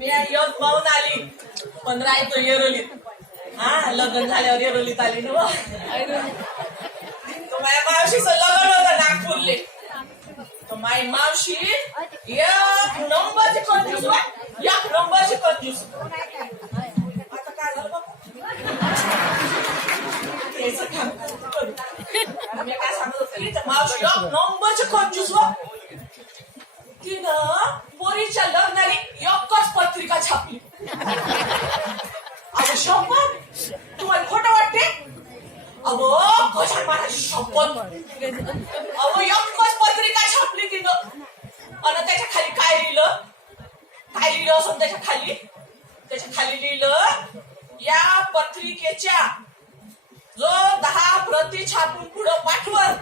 मी येऊन पाहून आली. 15 येतो येरोलीत. हा लग्न झाल्यावर येरोलीत आली ना. तो माझ्या मावशीचं लग्न होतं नागपूरले. तो माझी मावशी एक नंबरची कंजूस. एक नंबरची कंजूस. आता काय झालं बाबा? मी काय सांगत होते मावशी एक नंबरची कंजूस. तिनं पोरीच्या लग्नाने एकच पत्रिका छापली. अगं शपथ तुम्हाला खोटं वाटते? अगं कशा माझी शपथ. अगं एकच पत्रिका छापली तिनं. आणि त्याच्या खाली काय लिहिलं? काय लिहिलं असं त्याच्या खाली लिहिलं या पत्रिकेच्या जो 10 प्रती छापून पुढं पाठवल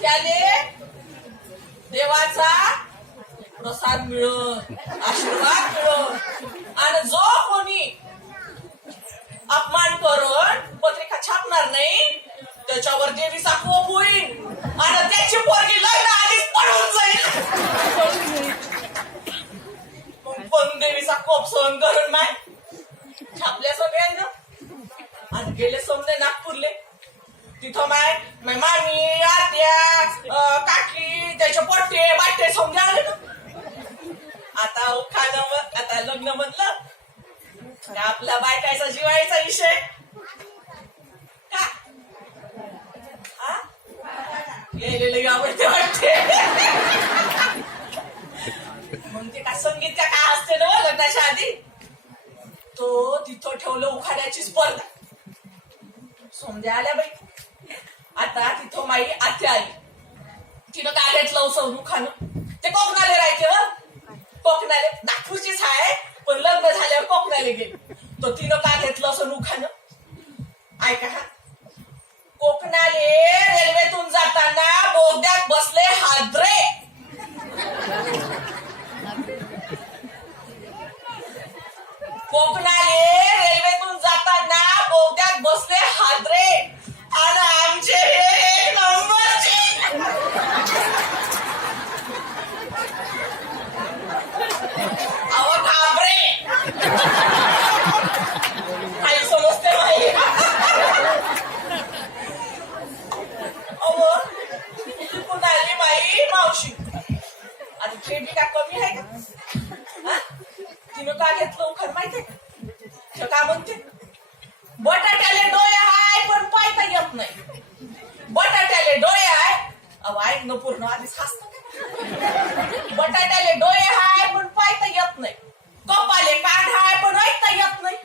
त्याने देवाचा प्रसाद मिळत, आशीर्वाद मिळत. आणि जो कोणी अपमान करून पत्रिका छापणार नाही त्याच्यावर देवीचा कोप होईल आणि त्याची पोरगी लग्न आधीच पळून जाईल. मग पण देवीचा कोप सहन करून नाही छापल्या सगळ्यांना आणि गेले समजे नागपूरले. तिथं माय मामी आत्या काकी त्याचे पोट्टे बाट्टे समजा आले ना. आता खाणं आता लग्न म्हणलं आपला बायकायचा जिवायचा विषय का गेलेले आवडते वाटते. मग ते काय संगीत का काय असते ना लग्नाच्या आधी तो तिथं ठेवलं उखाड्याची स्पर्धा. समजा आल्या बाई. आता तिथं माई आत्या आली. तिनं काय घेतलं उसवून उखाणं. ते कोकणाले राहायचे व कोकणाले नागपूरचीच आहे पण लग्न झाल्यावर कोकणाले गेले. तो तिनं काय घेतलं असं उखाणं ऐका हा. कोकणाले रेल्वेतून जाताना बोगद्यात बसले हादरे. कोकणाले रेल्वेतून जाताना बोगद्यात बसले हादरे आणि आमचे एक नंबरचे. अहो घाबरे काही समजते नाही. अहो तिकून आली बाई मावशी. आणि खेळी का कमी आहे का? तिनं का घेतलं उखर माहितीये का? का म्हणते बटाट्याले डोळे आहे पण पायता येत नाही. बटाट्याले डोळे आहे. अहो ऐक न पूर्ण आधीच हसत. बटाट्याले डोळे आहे पण पायता येत नाही. कपाले काढ आहे पण ऐकता येत नाही.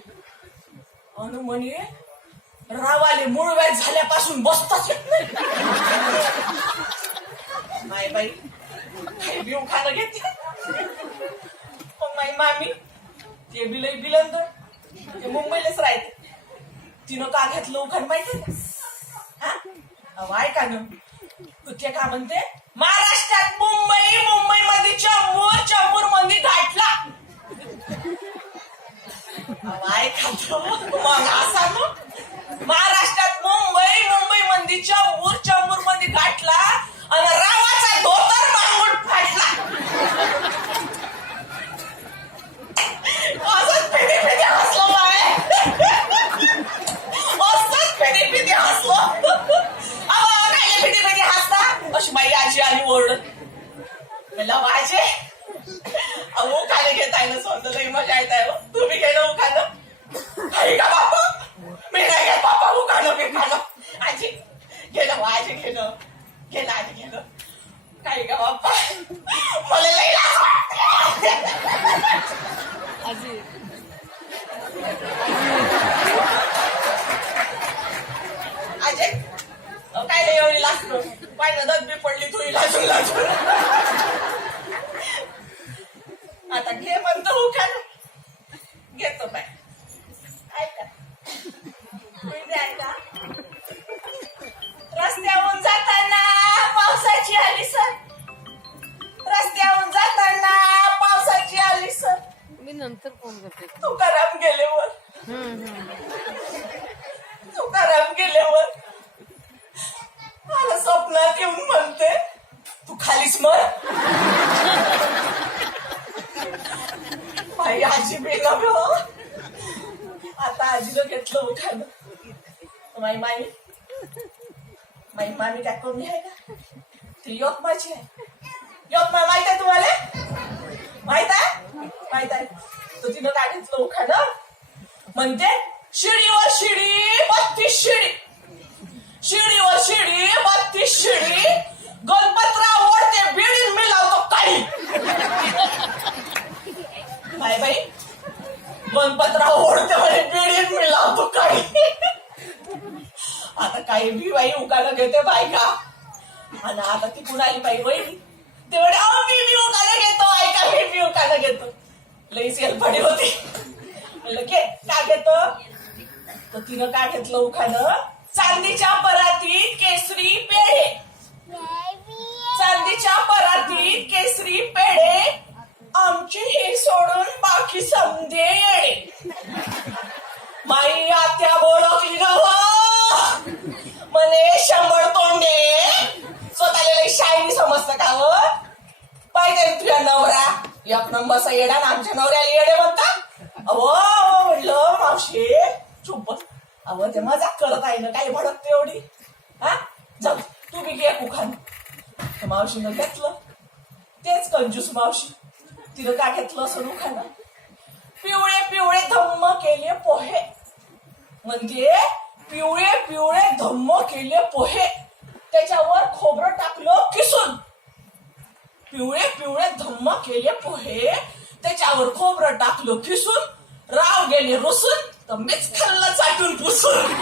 अनु म्हणे रावाले मूळव्याध झाल्यापासून बसताच येत नाही. नाही बाई काही बिऊ खाणं घेते. माई मामी ते बिलई बिलंद ते मुंबईलाच राहते. तिनं का घेतलं उखाण माहितीये का? हा ऐका ना. ते का म्हणते महाराष्ट्रात मुंबई, मुंबईमध्ये चेंबूर, चेंबूर मध्ये घाटला. ऐका मग असा मग महाराष्ट्रात मुंबई, मुंबई मध्ये चेंबूर, चेंबूर मध्ये घाटला आणि रावाचा धोतर मागून फाटला. असंच फेडी फेडी हसलो बाय. असंच फेडी फेडी हसलो. अहो काय फेडी फेडी हसता अशी माझी आजी आली ओरडत. म्हणलं वाजे अहो खाणे घेताय ना स्वतः लई मजा येत आहे. तुम्ही घेणं उखाणं आहे का बापा? मी नाही घेत बापा उखाणं मी खाणं. आजी घेणं वाजे घेणं घेणं आजी घेणं काही का बाप्पा मला लई लाज वाटते. आजी काय लई एवढी लाजतो पाहिजे दत बी पडली तुही लाजून लाजून. आता घे म्हणतो उखाणं घेतो बाय. ऐका ऐका रस्त्यावरून जाताना पावसाची आली सर. रस्त्यावरून जाताना पावसाची आली सर. मी नंतर फोन करते. तुकाराम गेल्यावर तुकाराम गेल्यावर मला स्वप्नात येऊन म्हणते तू खालीच मर. घेतलं उखाणं. माई मामी काय कमी आहे का? ती यवतमाळची आहे. यवतमाळ माहित आहे तुम्हाला? माहित आहे. तर तिनं काय घेतलं उखाणं? म्हणते शिडीवर शिडी 32 शिडी, शिडीवर शिडी 32 शिडी, गणपतराव ओढते बिडीन मी लावतो काळी. बाई गणपतराव ओढते म्हणे बिडीन मी लावतो काळी. आता काही बी बाई उखाणं घेते बायका. आणि आता ती कुणाली बाई वहिनी ते म्हणे अहो मी उखाणं घेतो, ऐका मी उखाणं घेतो. लई सेलपडी होती. म्हणलं घे का घेतो? तर तिनं काय घेतलं उखाणं? चांदीच्या परातीत केसरी पेढे, चांदीच्या परातीत केसरी पेढे, आमची हे सोडून बाकी समजे येडे. माई आत्या बोळकली गं म्हणे 100 तोंडे, स्वतःला शायनी समजतं का व? पाहिजे तुझ्या नवरा एक नंबरचा येडा ना आमच्या नवऱ्याला येडे म्हणतात. अहो म्हणलं मावशी चुप बस. अहो ते मजाक करत आहे ना, काही भडकते एवढी. हा जाऊ तू बी घे उखाणं. मावशीनं घेतलं. तेच कंजूस मावशी. तिनं काय घेतलं असं उखाणं? पिवळे पिवळे धम्म केले पोहे, म्हणजे पिवळे पिवळे धम्म केले पोहे, त्याच्यावर खोबरं टाकलं किसून. पिवळे पिवळे धम्म केले पोहे, त्याच्यावर खोबरं टाकलं खिसून, राव गेले रुसून, तर मीच खाल्लं चाटून पुसून.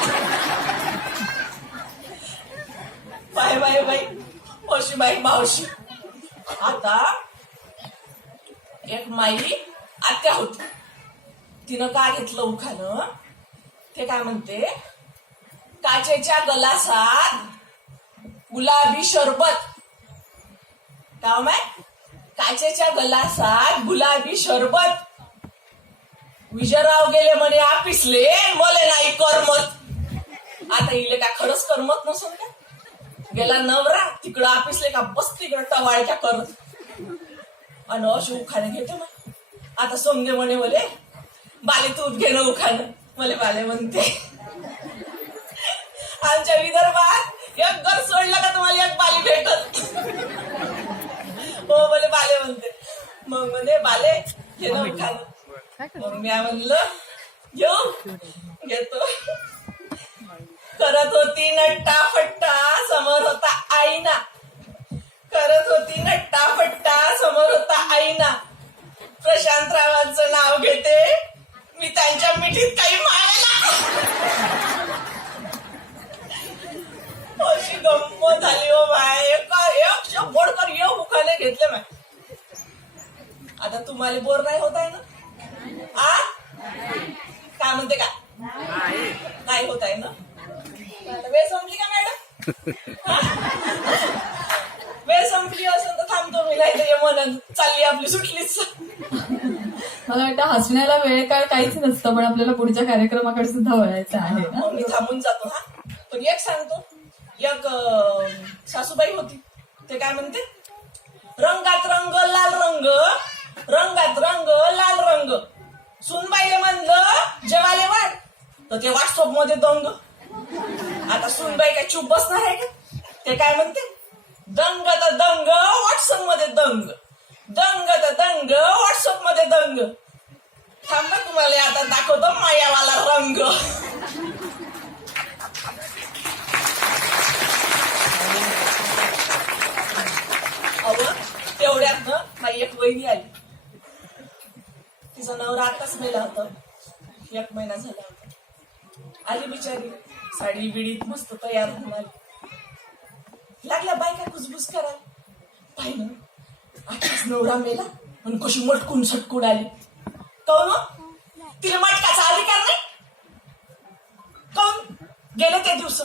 बाय अशी बाई मावशी. आता एक माई आत्या होती. तिनं काय घेतलं उखाणं? ते काय म्हणते? काचेच्या गलासात गुलाबी शरबत. काय माय? काचेच्या गलासात गुलाबी शरबत, विजयराव गेले म्हणे आपिसले, मले नाही करमत. आता इले काय खरंच करमत नसेल का? गेला नवरा तिकडं आपिसले का बस तिकडं टवाळक्या करत. आणि अशी उखाणे घेते मग. आता समजे म्हणे मले बाले तूच घेणं उखाणं. मले बाले म्हणते. आमच्या विदर्भात एक घर सोडलं का तुम्हाला एक बाली भेटत. हो मले बाले म्हणते. मग म्हणे बाले घेणं उखाणं. मग मी म्हणलं घेतो. करत होती नट्टा फट्टा, समोर होता आईना. करत होती नट्टा फट्टा, समोर होता आईना. प्रशांतरावांचं नाव घेते मी त्यांच्या मिठीत काही मागायला. अशी गंमत झाली हो बाय. एक बोडकर ये उखाणे घेतले माय. आता तुम्हाला बोर नाही होत आहे ना? आ काय म्हणते का? नाही होत आहे ना? वेळ संपली का मॅडम? वेळ संपली असेल तर थांबतो मी, नाही म्हणून चालली आपली सुटलीच. मला वाटतं हसण्याला वेळ काळ काहीच नसतं, पण आपल्याला पुढच्या कार्यक्रमाकडे सुद्धा वळायचं आहे ना. मी थांबून जातो. हा पण एक सांगतो, एक सासूबाई होती. ते काय म्हणते? रंगात रंग लाल रंग, रंगात रंग लाल रंग, सुनबाईले म्हणलं जेवाले वाढ, तर ते व्हॉट्सअप मध्ये दंग. आता सुनबाई काय चूप बसणार आहे का? ते काय म्हणते? दंग तर दंग व्हॉट्सअप मध्ये दंग, दंग तर दंग व्हॉट्सअप मध्ये दंग. थांबा तुम्हाला आता दाखवतो मायावाला रंग. अव तेवढ्यात ना माझी एक वहिनी आली. तिचा नवरा आताच मेला होता, 1 महिना झाला होता. आली बिचारी साडी बिडीत मस्त तयार होऊन आली. लागल्या बायका कुजबुज करायला. पाहिलं आताच नवरा मेला पण कशी मटकून सटकून आली. काऊन तिला मटकाचा अधिकार नाही? काऊन गेले ते दिवस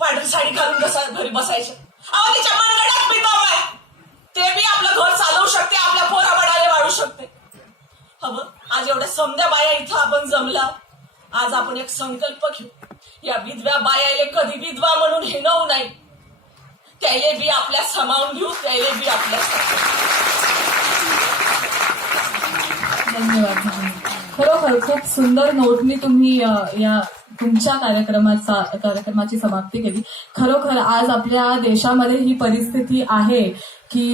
पांढरी साडी घालून घरी बसायच्या. अहो तिच्या मनगडात मी दम आहे. ते बी आपलं घर चालवू शकते, आपल्या पोराबाळाला वाढू शकते. हवं आज एवढ्या समध्या बाया इथं आपण जमला. आज आपण एक संकल्प घेऊ. या विधव्या बायाले कधी विधवा म्हणून हिणवू नाही. त्याले बी आपल्या सामावून घेऊ, त्याले बी आपल्या. धन्यवाद. खरोखर खूप सुंदर नोटनी तुम्ही या तुमच्या कार्यक्रमाची समाप्ती केली. खरोखर आज आपल्या देशामध्ये ही परिस्थिती आहे की